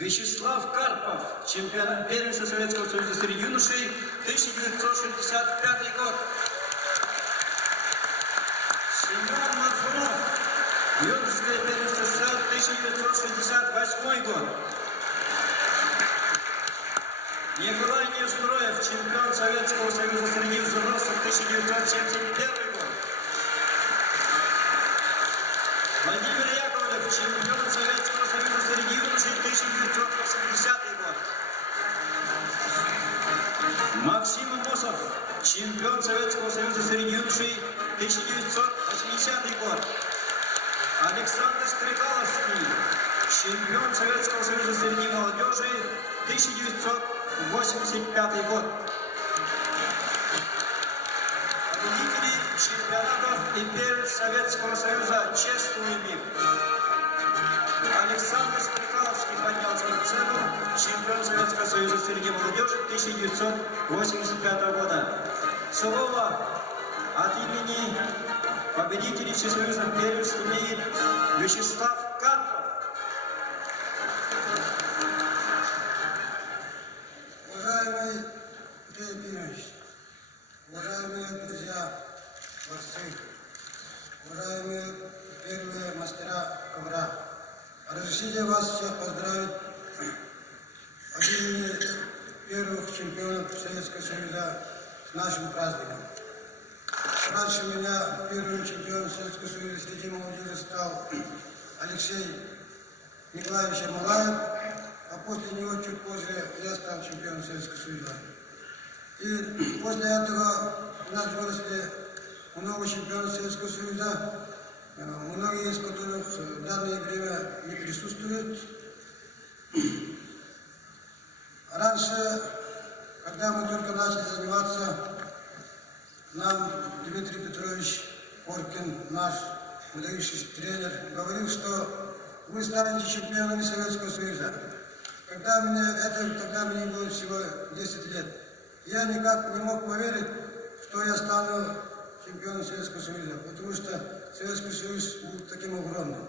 Вячеслав Карпов, чемпион первенства Советского Союза среди юношей, 1965 год. Семен Морфунов, юношеское первенство СССР, 1968 год. Николай Невстроев, чемпион Советского Союза среди взрослых, 1971 год. Владимир Яковлев, чемпион Советского Союза среди юношей, 1980 год. Максим Амосов, чемпион Советского Союза среди юношей, 1980 год. Александр Стрекаловский, чемпион Советского Союза среди молодежи, 1985 год. Победители чемпионатов и первенств Советского Союза, чествуемых. Александр Стрекаловский поднялся на сцену, чемпион Советского Союза среди молодежи 1985 года. Слово от имени победителей всесоюзных первенств имеет Вячеслав Карпов. Уважаемый Андрей Евгеньевич, уважаемые друзья, борцы, уважаемые первые мастера ковра, разрешите вас всех поздравить от имени первых чемпионов Советского Союза с нашим праздником. Раньше меня первым чемпионом Советского Союза среди молодежи стал Алексей Николаевич Ермолаев, а после него чуть позже я стал чемпионом Советского Союза. И после этого у нас выросли много чемпионов Советского Союза, многие из которых в данное время не присутствуют. Раньше, когда мы только начали заниматься, нам Дмитрий Петрович Поркин, наш выдающийся тренер, говорил, что вы станете чемпионами Советского Союза. Тогда мне было всего 10 лет. Я никак не мог поверить, что я стану чемпионом Советского Союза, потому что Советский Союз был таким огромным.